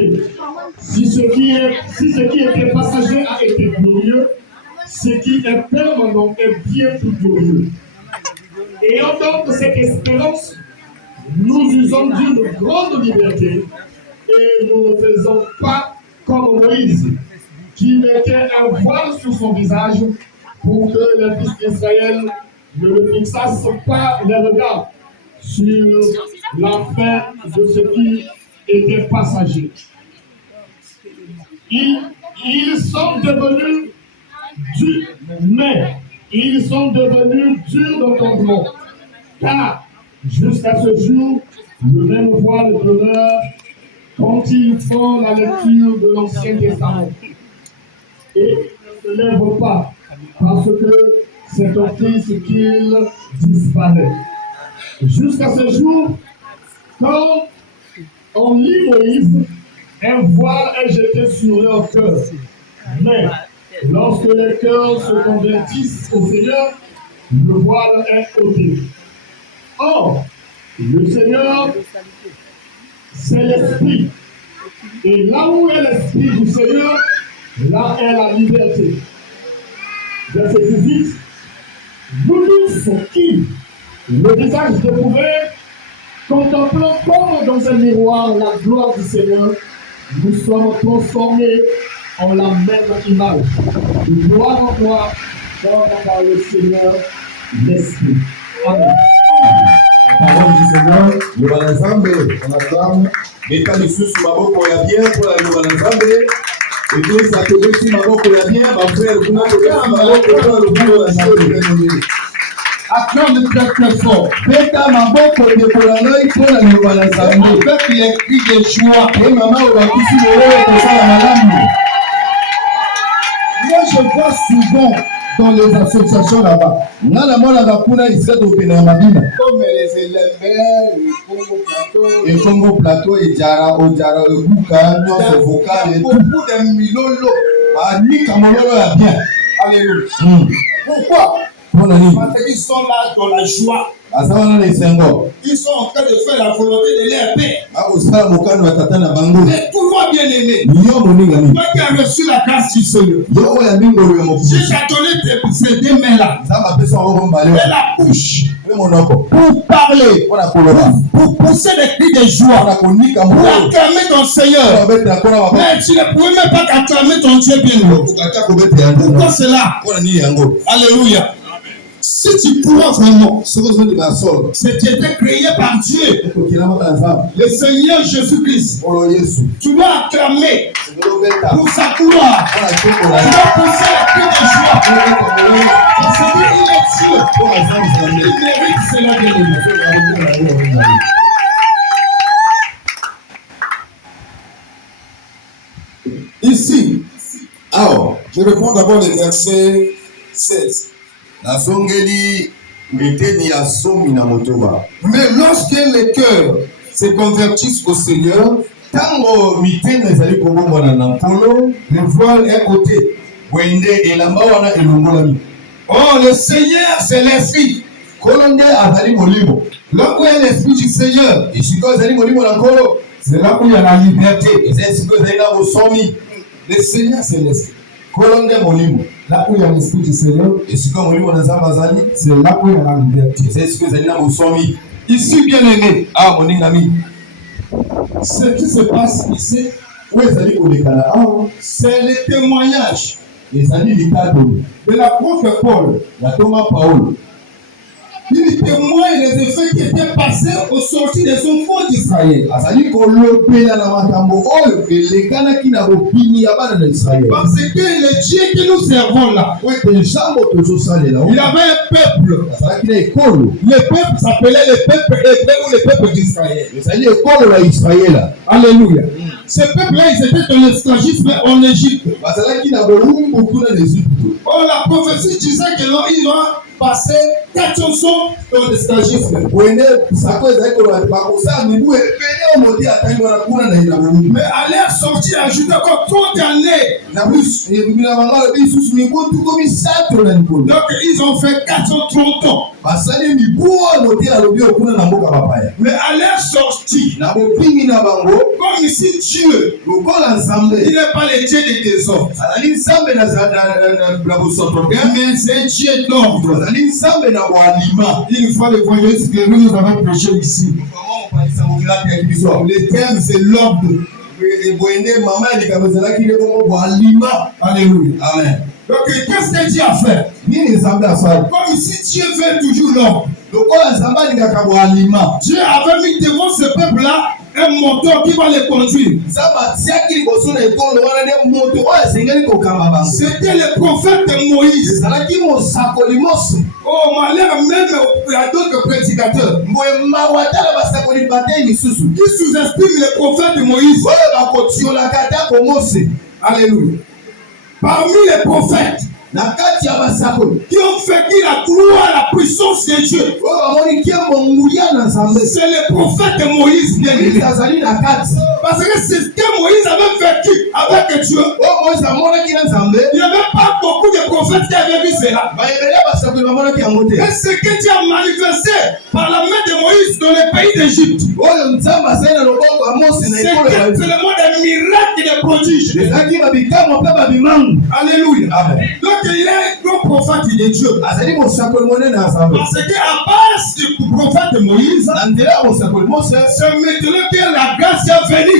liberté. Si ce qui était passager a été glorieux, ce qui est permanent est bien plus glorieux. Et en tant que cette espérance, nous usons d'une grande liberté et nous ne faisons pas comme Moïse, qui mettait un voile sur son visage pour que les fils d'Israël ne le fixassent pas les regards sur la fin de ce qui était passager. Ils sont devenus durs, mais ils sont devenus durs d'entendement, car jusqu'à ce jour, le même voile demeure quand ils font la lecture de l'Ancien Testament. Et ne se lève pas, parce que c'est un fils qu'il disparaît. Jusqu'à ce jour, quand on lit Moïse, un voile est jeté sur leur cœur. Mais lorsque les cœurs se convertissent au Seigneur, le voile est ôté. Or, le Seigneur, c'est l'Esprit. Et là où est l'Esprit du Seigneur, là est la liberté. Verset 18. Nous tous qui, le visage découvert, contemplant comme dans un miroir la gloire du Seigneur, nous sommes transformés en la même image. De gloire en gloire, comme par le Seigneur, l'Esprit. Amen. La parole du Seigneur, le Balanzambe, on attend, l'état du sous Maboko ya bien pour la Balanzambe, et puis ça te dit si Maboko ya bien, ma frère, vous n'avez pas Maboko pour le bout de la Balanzambe. Acclame très très fort. Beta Maboko de Polanoi pour la Balanzambe. Le peuple a écrit des choix. Et maman, on va pousser le rôle pour ça la madame. Moi, je vois souvent dans les associations là-bas. Nana mwana kapuna iska to pena mabina. Comme les élèves, le Congo plateau et Jara, Ojara, le Bouka, le vocal et beaucoup de milolo. Bah, ni kamololo ya bien. Alléluia. Pourquoi? Parce qu'ils sont là dans la joie. Ils sont en train de faire la volonté de leur père. Et tout le monde bien aimé. Toi qui as reçu la grâce du Seigneur. J'ai donné ces deux mains-là. Et la bouche. Pour parler. Pour pousser des cris de joie. Pour acclamer ton Seigneur. Mais tu ne pouvais même pas acclamer ton Dieu bien. Pourquoi cela? Alléluia. Si tu crois vraiment, c'était créé par Dieu, le Seigneur Jésus-Christ, tu dois acclamer pour sa gloire. Tu dois pousser la cri de joie. Parce qu'il est Dieu. Il mérite cela de nous. Ici, alors, je réponds d'abord le verset 16. Mais lorsque les cœurs se convertissent au Seigneur, le voile est ôté. Oh, le Seigneur, c'est l'Esprit. Là où est l'Esprit du Seigneur, c'est là où il y a la liberté. Le Seigneur, c'est l'Esprit. Là où il y a l'Esprit du Seigneur, c'est là où il y a la liberté. Ici, bien aimé, ce qui se passe ici, c'est le témoignage de l'apôtre Paul. Il témoigne des effets qui étaient passés au sortir des enfants d'Israël. Parce que le Dieu que nous servons là, il avait un peuple. Le peuple s'appelait le peuple hébreu ou le peuple d'Israël. Alléluia. Ce peuple-là, ils étaient dans l'esclavagisme en Égypte. Oh, la prophétie disait qu'ils vont passer chansons dans le stagisme. Mais à leur sortie, ajoute encore 30 années. Donc ils ont fait 430 ans. Mais à leur sortie, comme ici Dieu, il n'est pas le Dieu des désordres, mais c'est Dieu d'ordre. Une fois le voyage que nous avons prêché ici, le thème c'est l'ordre. Alléluia. Amen. Donc qu'est-ce que Dieu a fait? Comme si Dieu veut toujours l'ordre. Dieu avait mis devant ce peuple-là un moteur qui va les conduire. C'était le prophète Moïse. Oh, malheur même à d'autres prédicateurs qui sous-estiment le prophète Moïse. Alléluia. Parmi les prophètes qui ont fait la gloire à la puissance de Dieu, c'est le prophète Moïse. Parce que c'est ce que Moïse avait vécu avec Dieu. Il n'y avait pas beaucoup de prophètes qui avaient vu cela. Et ce que Dieu a manifesté par la main de Moïse dans le pays d'Égypte, c'est le monde des miracles et des prodiges. Alléluia. Donc il est un grand prophète de Dieu. Parce qu'à base du prophète Moïse, c'est maintenant que la grâce est venue.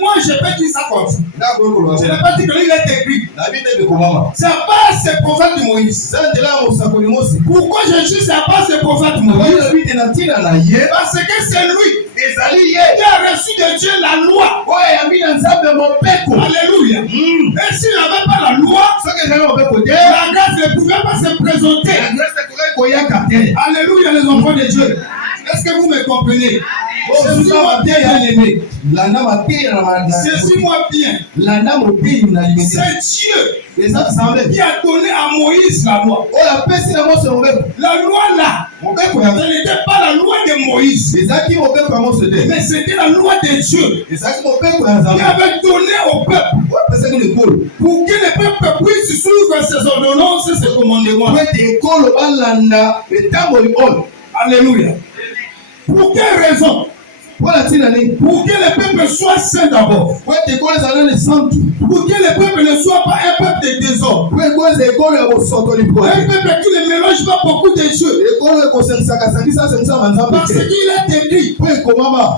Moi, je peux dire ça comme ça. Je n'ai pas dit que lui est écrit. C'est à base du prophète Moïse. Pourquoi je dis c'est à base du prophète Moïse? Parce que c'est lui qui a reçu de Dieu la loi. Alléluia. Et s'il n'avait pas la loi, la grâce ne pouvait pas se présenter. Alléluia, les enfants de Dieu. Est-ce que vous me comprenez? Saisis-moi bien, bien-aimé. Saisis-moi bien. C'est Dieu qui a donné à Moïse la loi. La loi là, ce n'était pas la loi de Moïse, mais c'était la loi de Dieu qui avait donné au peuple pour que le peuple puisse suivre ses ordonnances et ses commandements. Alléluia. Pour quelle raison? Pour que le peuple soit saint d'abord. Pour que le peuple ne soit pas un peuple de désordre. Un peuple qui ne mélange pas beaucoup de dieux. Parce qu'il est écrit.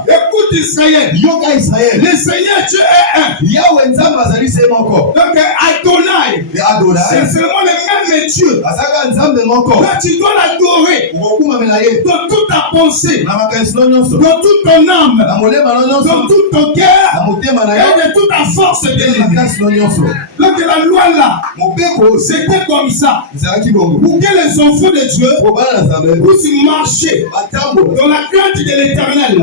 Écoute Israël. Le Seigneur Dieu est un. Donc Adonai, c'est seulement le même Dieu. Là, tu dois l'adorer dans toute ta pensée, dans toute ton âme, dans tout ton cœur et de toute ta force de l'ennemi. Donc la loi là, c'était comme ça. Pour que les enfants de Dieu puissent marcher dans la crainte de l'Éternel.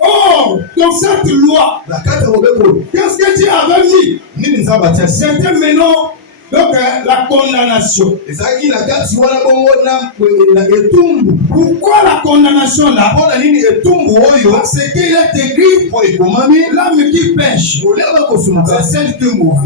Or, dans cette loi, qu'est-ce que Dieu avait mis? C'était maintenant donc la condamnation. Pourquoi la condamnation là? Parce qu'il est écrit, l'âme qui pêche, c'est celle qui mourra.